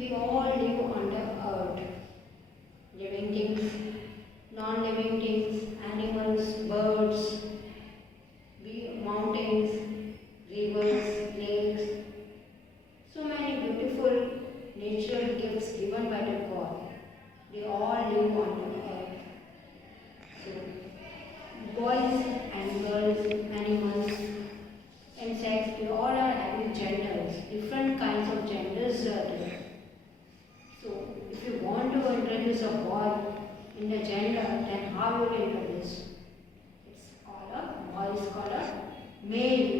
We all live on the earth. Living things, non-living things, animals, birds, mountains, rivers, lakes. So many beautiful natural gifts given by the God. They all live on the earth. So, boys and girls, animals, insects, they all are having genders. Different kinds of genders are there. So, if you want to introduce a boy in the gender, then how you will introduce? It's called a boy is called a male.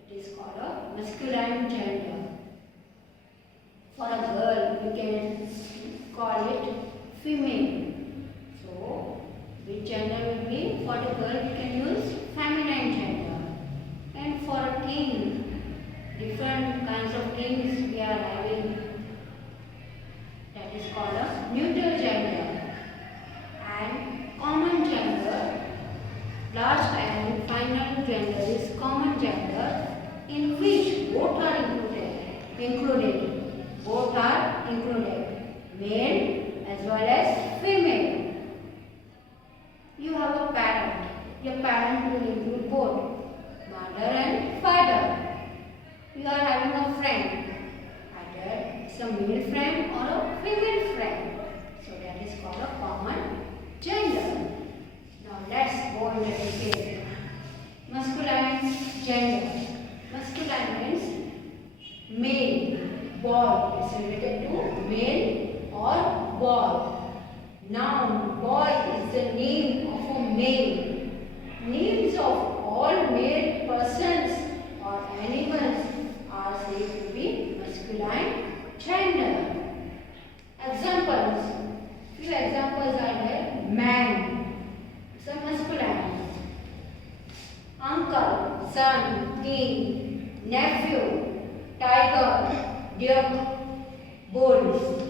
It is called a masculine gender. For a girl, we can call it female. So, which gender will be? For the girl, we can use feminine gender. And for a king, different kinds of kings we are having. That is called a neutral gender. And common gender, last and final gender is common gender, in which both are included. Both are included, male as well as female. You have a parent. Your parent will include both mother and father. You are having a friend. Either it's a male friend or a female friend. So that is called a common gender. Now let's go in the detail. Masculine gender. Masculine means male. Boy is related to male or boy. Noun, boy is the name of a male. Names of all male persons or animals are said to be masculine gender. Examples. Few examples are there. Man, it's a masculine. Uncle, son, king, nephew, tiger, duck, bulls.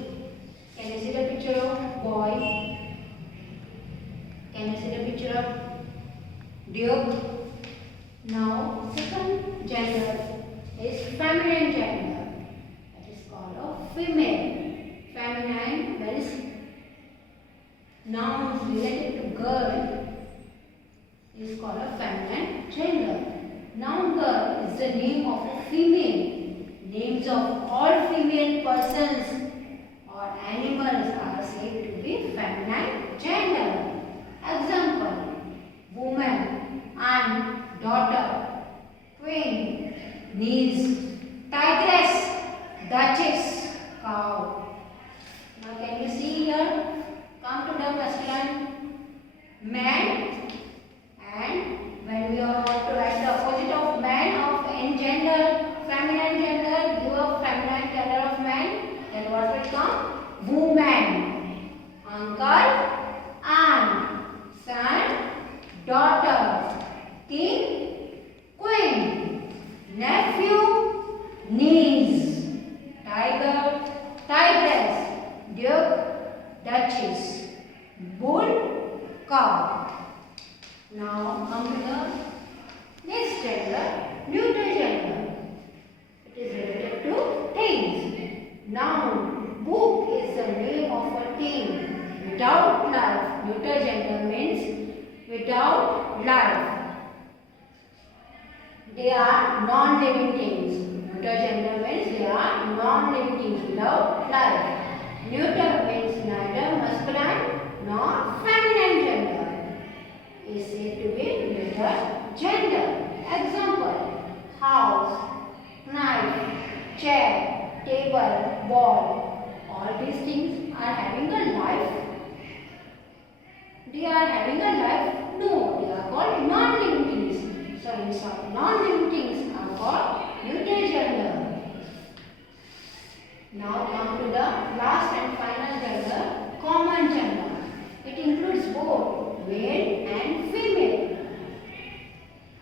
Can you see the picture of boy? Can you see the picture of duck? Now, second gender is feminine gender. That is called a female. Feminine means nouns related to girl is called a feminine gender. Noun girl is the name of a female. Names of all female persons or animals are said to be feminine gender. Example, woman, aunt, daughter, queen, niece, tigress, duchess, cow. Now can you see here? Come to the masculine man, and when we are to write the opposite of man of in gender, feminine gender, give a feminine gender of man, then what will come? Woman, uncle, aunt, son, daughter, king, queen, nephew, niece, tiger, tigress, duck, duchess, bull, cow. Now come to the next gender, neutral gender. It is related to things. Noun, book is the name of a thing without life. Neutral gender means without life. They are non-living things. Neutral gender means they are non-living things without life. Neutral means neither masculine nor feminine gender. Is said to be neutral gender. Example, house, knife, chair, table, ball. All these things are having a life. They are having a life? No, they are called non-living things. Sorry, non-living things are called neutral gender. Now come to the last and final gender, common gender. It includes both male and female.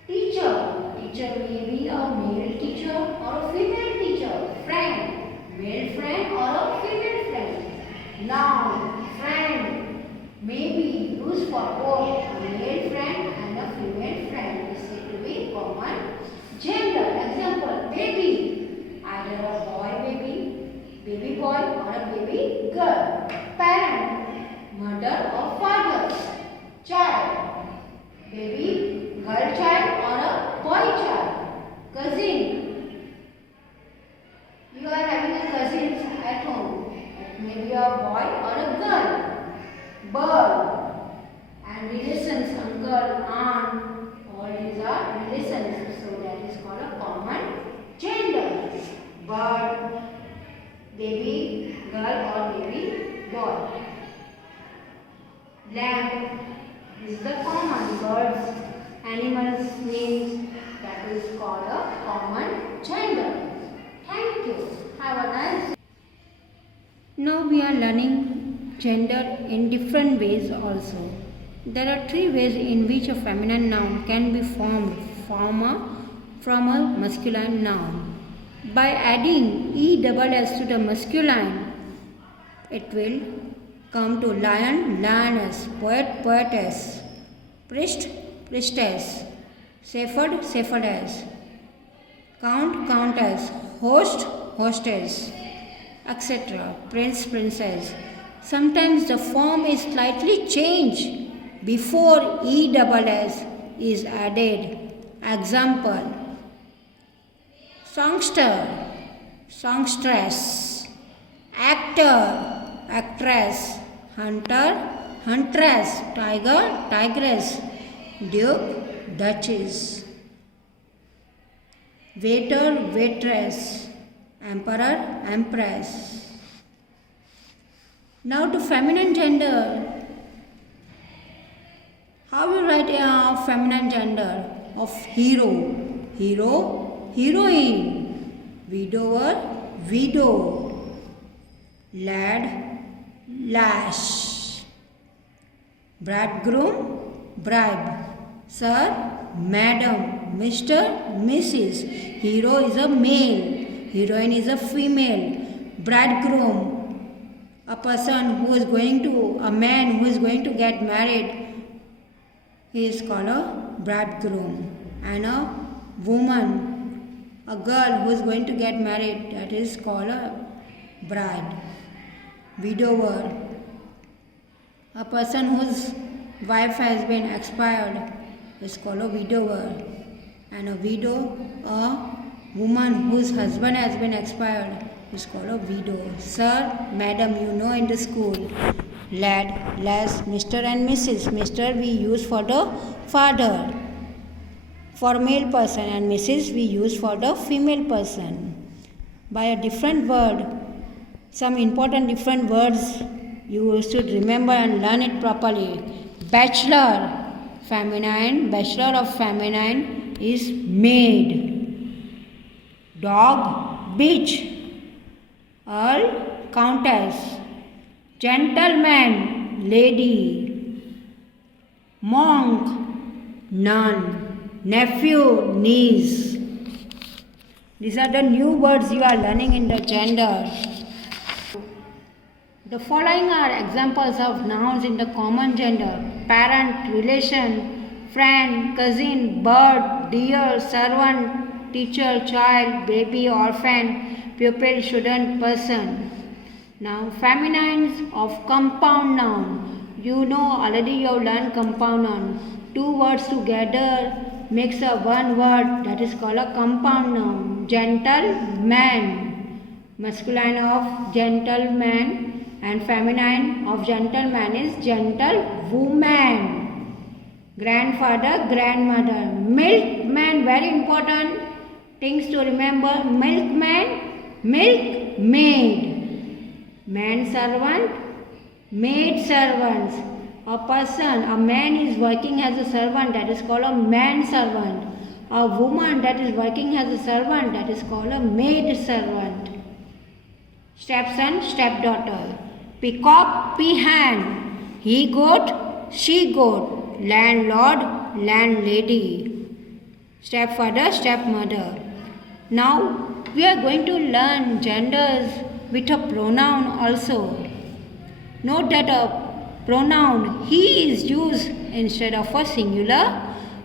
Teacher. Teacher may be a male teacher or a female teacher. Friend. Male friend or a female friend. Noun. Friend may be used for both a male friend and a female friend. Is said to be common gender. gender of father. Child, baby, girl child or a boy child. Cousin, you are having a cousin at home. It may be a boy or a girl. Bird, and relations, uncle, aunt, all these are relations. So that is called a common gender. Bird, baby, girl or baby, boy. Lamb, this is the common birds, animals, names, that is called a common gender. Thank you. Have a nice day. Now we are learning gender in different ways also. There are three ways in which a feminine noun can be formed from a masculine noun. By adding ESS to the masculine, it will come to lion, lioness, poet, poetess, priest, priestess, shepherd, shepherdess, count, countess, host, hostess, etc., prince, princess. Sometimes the form is slightly changed before ESS is added. Example: songster, songstress, actor, actress, hunter, huntress, tiger, tigress, duke, duchess, waiter, waitress, emperor, empress. Now to feminine gender. How you write a feminine gender of hero? Hero, heroine, widower, widow, lad, lash, bridegroom, bride, sir, madam, Mr., Mrs. Hero is a male, heroine is a female, bridegroom, a man who is going to get married, he is called a bridegroom. And a woman, a girl who is going to get married, that is called a bride. Widower, a person whose wife has been expired, is called a widower. And a widow, a woman whose husband has been expired, is called a widow. Sir, madam, you know in the school. Lad, lass, Mr. and Mrs. Mr. we use for the father, for male person, and Mrs. we use for the female person. By a different word, some important different words you should remember and learn it properly. Bachelor, feminine, bachelor of feminine is maid. Dog, bitch. Earl, countess. Gentleman, lady. Monk, nun. Nephew, niece. These are the new words you are learning in the gender. The following are examples of nouns in the common gender: parent, relation, friend, cousin, bird, deer, servant, teacher, child, baby, orphan, pupil, student, person. Now, feminines of compound noun. You know already you have learned compound noun. Two words together makes a one word, that is called a compound noun. Gentleman, masculine of gentleman, and feminine of gentleman is gentlewoman. Grandfather, grandmother. Milkman, very important things to remember. Milkman, milkmaid. Manservant, maid servants. A person, a man is working as a servant, that is called a manservant. A woman that is working as a servant, that is called a maid servant. Stepson, stepdaughter. Peacock, peahen. He goat, she goat. Landlord, landlady. Stepfather, stepmother. Now we are going to learn genders with a pronoun also. Note that a pronoun he is used instead of a singular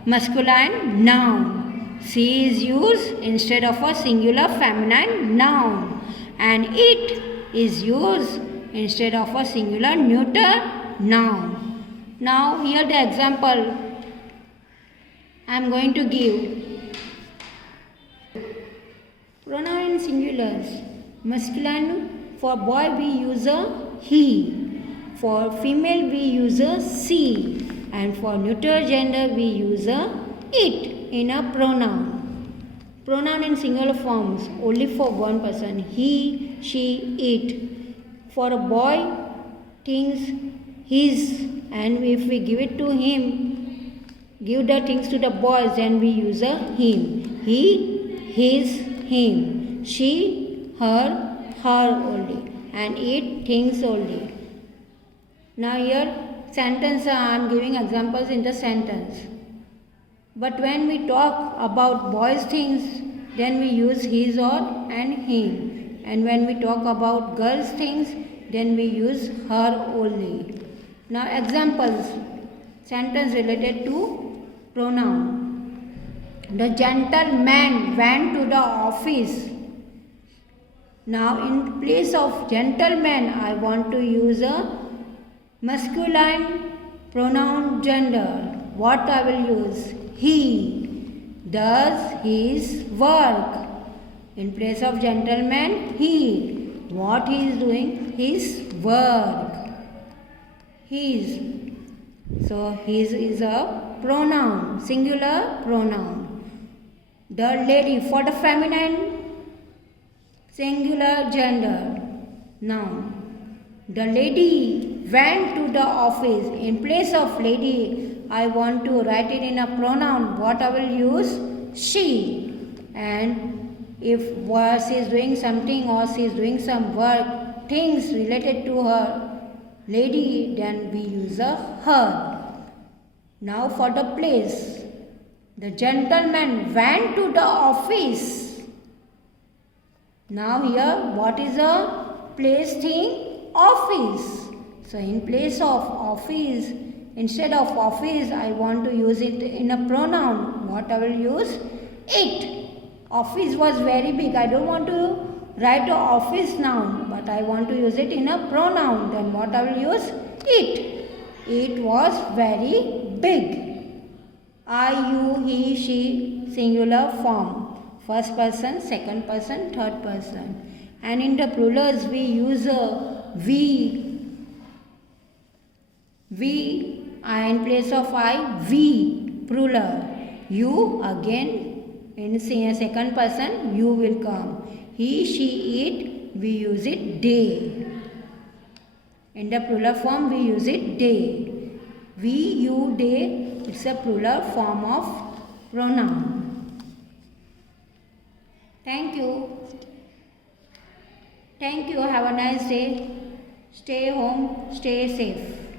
masculine noun. She is used instead of a singular feminine noun. And it is used instead of a singular neuter noun. Now here the example I am going to give. Pronoun in singulars. Masculine, for boy we use a he. For female we use a she. And for neuter gender we use a it in a pronoun. Pronoun in singular forms only for one person. He, she, it. For a boy, things, his. And if we give it to him, give the things to the boys, then we use a him. He, his, him. She, her, her only. And it, things only. Now here sentence, I am giving examples in the sentence. But when we talk about boys' things, then we use his or and him. And when we talk about girls' things, then we use her only. Now examples, sentence related to pronoun. The gentleman went to the office. Now in place of gentleman, I want to use a masculine pronoun gender. What I will use? He does his work. In place of gentleman, he. What he is doing? His work. His. So his is a pronoun, singular pronoun. The lady, for the feminine, singular gender, noun. The lady went to the office. In place of lady, I want to write it in a pronoun. What I will use? She. And if she is doing something or she is doing some work, things related to her, lady, then we use a her. Now for the place. The gentleman went to the office. Now here, what is a place thing? Office. So in place of office, instead of office, I want to use it in a pronoun. What I will use? It. Office was very big. I don't want to write a office noun, but I want to use it in a pronoun. Then what I will use? It. It was very big. I, you, he, she, singular form. First person, second person, third person. And in the plurals, we use a we. We, in place of I, we, plural. You, again, in second person, you will come. He, she, it, we use it they. In the plural form, we use it they. We, you, they, it's a plural form of pronoun. Thank you. Thank you. Have a nice day. Stay home. Stay safe.